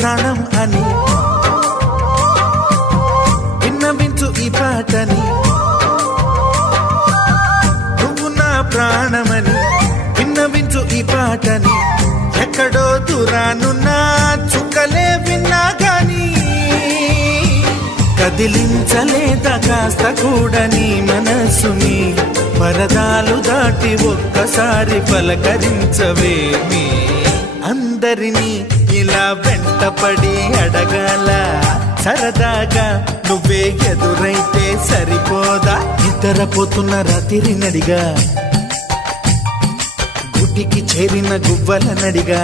ప్రాణం అని విన్నవించు ఈ పాటని. నువ్వు నా ప్రాణమని విన్నవించు ఈ పాటని. ఎక్కడో దూరానున్నా చుక్కలే విన్నా గాని కదిలించలేదా కాస్త కూడా నీ మనసుని. పరదాలు దాటి ఒక్కసారి పలకరించవేమి. అందరినీ ఇలా వెంటపడి అడగాల సరదాగా నువ్వే ఎదురైతే సరిపోదా. నిద్రపోతున్న రాత్రి నడిగా గుటికి చేరిన గువ్వల నడిగా